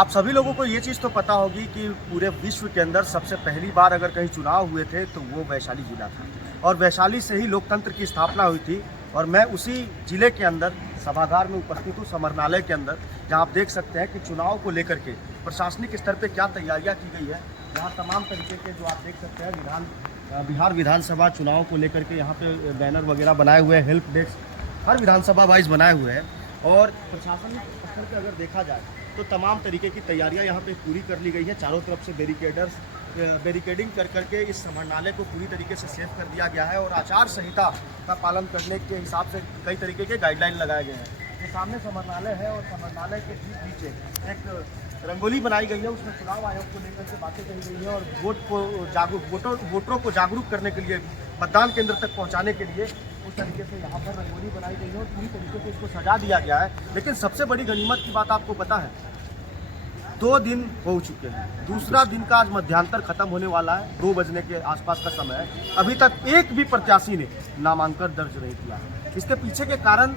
आप सभी लोगों को ये चीज़ तो पता होगी कि पूरे विश्व के अंदर सबसे पहली बार अगर कहीं चुनाव हुए थे तो वो वैशाली जिला था और वैशाली से ही लोकतंत्र की स्थापना हुई थी। और मैं उसी जिले के अंदर सभागार में उपस्थित हूँ, समरनालय के अंदर, जहाँ आप देख सकते हैं कि चुनाव को लेकर के प्रशासनिक स्तर पे क्या तैयारियाँ की गई है। यहाँ तमाम तरीके के जो आप देख सकते हैं बिहार विधानसभा चुनाव को लेकर के यहाँ पे बैनर वगैरह बनाए हुए हैं, हेल्प डेस्क हर विधानसभा वाइज बनाए हुए हैं। और प्रशासनिक स्तर पर अगर देखा जाए तो तमाम तरीके की तैयारियां यहाँ पे पूरी कर ली गई है। चारों तरफ से बैरिकेडिंग कर करके इस समरनालय को पूरी तरीके से सेव कर दिया गया है और आचार संहिता का पालन करने के हिसाब से कई तरीके के गाइडलाइन लगाए गए हैं। ये सामने समरनालय है और समरनालय के ठीक नीचे एक रंगोली बनाई गई है, उसमें चुनाव आयोग को लेकर के बातें कही गई है और वोटरों को जागरूक करने के लिए, मतदान केंद्र तक पहुँचाने के लिए उस तरीके से यहाँ पर रंगोली बनाई गई है और पूरी तरीके से इसको सजा दिया गया है। लेकिन सबसे बड़ी गनीमत की बात आपको पता है, 2 दिन हो चुके हैं, दूसरा दिन का आज मध्यांतर खत्म होने वाला है, 2 बजने के आसपास का समय है। अभी तक एक भी प्रत्याशी ने नामांकन दर्ज नहीं किया। इसके पीछे के कारण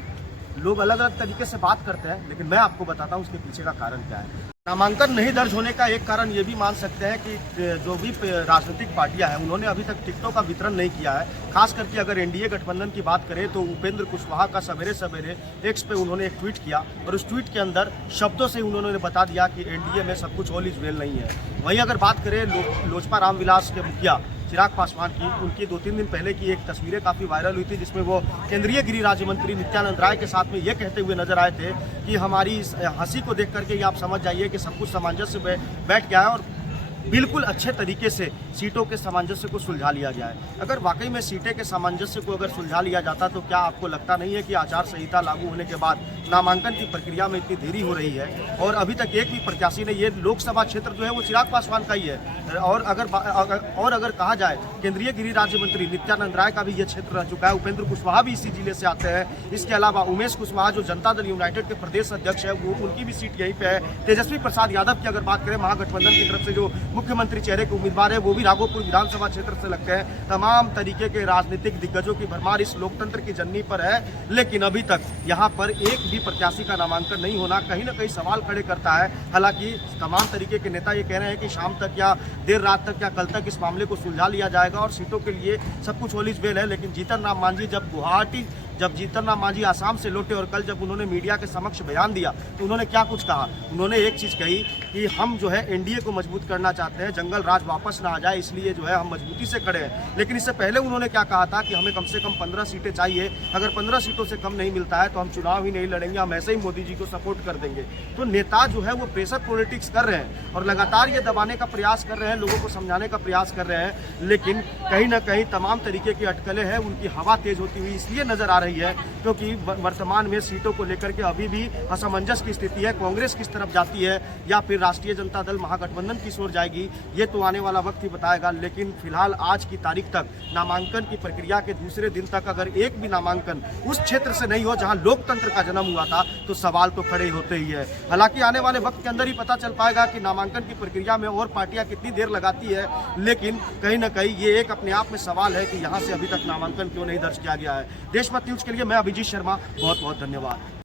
लोग अलग अलग तरीके से बात करते हैं, लेकिन मैं आपको बताता हूँ उसके पीछे का कारण क्या है। नामांकन नहीं दर्ज होने का एक कारण ये भी मान सकते हैं कि जो भी राजनीतिक पार्टियां हैं उन्होंने अभी तक टिकटों का वितरण नहीं किया है। खास करके अगर एनडीए गठबंधन की बात करें तो उपेंद्र कुशवाहा का सवेरे सवेरे एक्स पे उन्होंने एक ट्वीट किया और उस ट्वीट के अंदर शब्दों से उन्होंने बता दिया कि एनडीए में सब कुछ ऑल इज वेल नहीं है। वहीं अगर बात करें लोजपा रामविलास के मुखिया चिराग पासवान की, उनकी 2-3 दिन पहले की एक तस्वीरें काफ़ी वायरल हुई थी जिसमें वो केंद्रीय गृह राज्य मंत्री नित्यानंद राय के साथ में ये कहते हुए नजर आए थे कि हमारी इस हंसी को देख करके ये आप समझ जाइए कि सब कुछ सामंजस्य बैठ गया है और बिल्कुल अच्छे तरीके से सीटों के सामंजस्य को सुलझा लिया गया है। अगर वाकई में सीटें के सामंजस्य को अगर सुलझा लिया जाता तो क्या आपको लगता नहीं है कि आचार संहिता लागू होने के बाद नामांकन की प्रक्रिया में इतनी देरी हो रही है और अभी तक एक भी प्रत्याशी ने, ये लोकसभा क्षेत्र जो है वो चिराग पासवान का ही है और अगर कहा जाए केंद्रीय गृह राज्य मंत्री नित्यानंद राय का भी ये क्षेत्र रह चुका है, उपेंद्र कुशवाहा भी इसी जिले से आते हैं। इसके अलावा उमेश कुशवाहा जो जनता दल यूनाइटेड के प्रदेश अध्यक्ष है वो, उनकी भी सीट यहीं पे है। तेजस्वी प्रसाद यादव की अगर बात करें, महागठबंधन की तरफ से जो मुख्यमंत्री चेहरे के उम्मीदवार है वो भी राघोपुर विधानसभा क्षेत्र से लगते हैं। तमाम तरीके के राजनीतिक दिग्गजों की भरमार इस लोकतंत्र की जननी पर है, लेकिन अभी तक यहाँ पर एक भी प्रत्याशी का नामांकन नहीं होना कहीं ना कहीं सवाल खड़े करता है। हालांकि तमाम तरीके के नेता ये कह रहे हैं कि शाम तक या देर रात तक या कल तक इस मामले को सुलझा लिया जाएगा और सीटों के लिए सब कुछ ऑल इज वेल है। लेकिन जीतन राम मांझी जब जीतन राम मांझी आसाम से लौटे और कल जब उन्होंने मीडिया के समक्ष बयान दिया तो उन्होंने क्या कुछ कहा, उन्होंने एक चीज़ कही कि हम जो है एनडीए को मजबूत करना चाहते हैं, जंगल राज वापस ना आ जाए इसलिए जो है हम मजबूती से खड़े हैं। लेकिन इससे पहले उन्होंने क्या कहा था कि हमें कम से कम 15 सीटें चाहिए, अगर 15 सीटों से कम नहीं मिलता है तो हम चुनाव ही नहीं लड़ेंगे, हम ऐसे ही मोदी जी को सपोर्ट कर देंगे। तो नेता जो है वो प्रेशर पॉलिटिक्स कर रहे हैं और लगातार ये दबाने का प्रयास कर रहे हैं, लोगों को समझाने का प्रयास कर रहे हैं, लेकिन कहीं ना कहीं तमाम तरीके की अटकलें हैं, उनकी हवा तेज होती हुई इसलिए नजर आ रही है क्योंकि वर्तमान में सीटों को लेकर के अभी भी असमंजस की स्थिति है। कांग्रेस किस तरफ जाती है या फिर राष्ट्रीय जनता दल महागठबंधन की ओर जाएगी, ये तो आने वाला वक्त ही बताएगा। लेकिन फिलहाल आज की तारीख तक नामांकन की प्रक्रिया के दूसरे दिन तक अगर एक भी नामांकन उस क्षेत्र से नहीं हो जहां लोकतंत्र का जन्म हुआ था तो सवाल तो खड़े होते ही है। हालांकि आने वाले वक्त के अंदर ही पता चल पाएगा कि नामांकन की प्रक्रिया में और पार्टियां कितनी देर लगाती है, लेकिन कहीं ना कहीं ये एक अपने आप में सवाल है कि यहां से अभी तक नामांकन क्यों नहीं दर्ज किया गया है। देशमत न्यूज के लिए मैं अभिजीत शर्मा, बहुत बहुत धन्यवाद।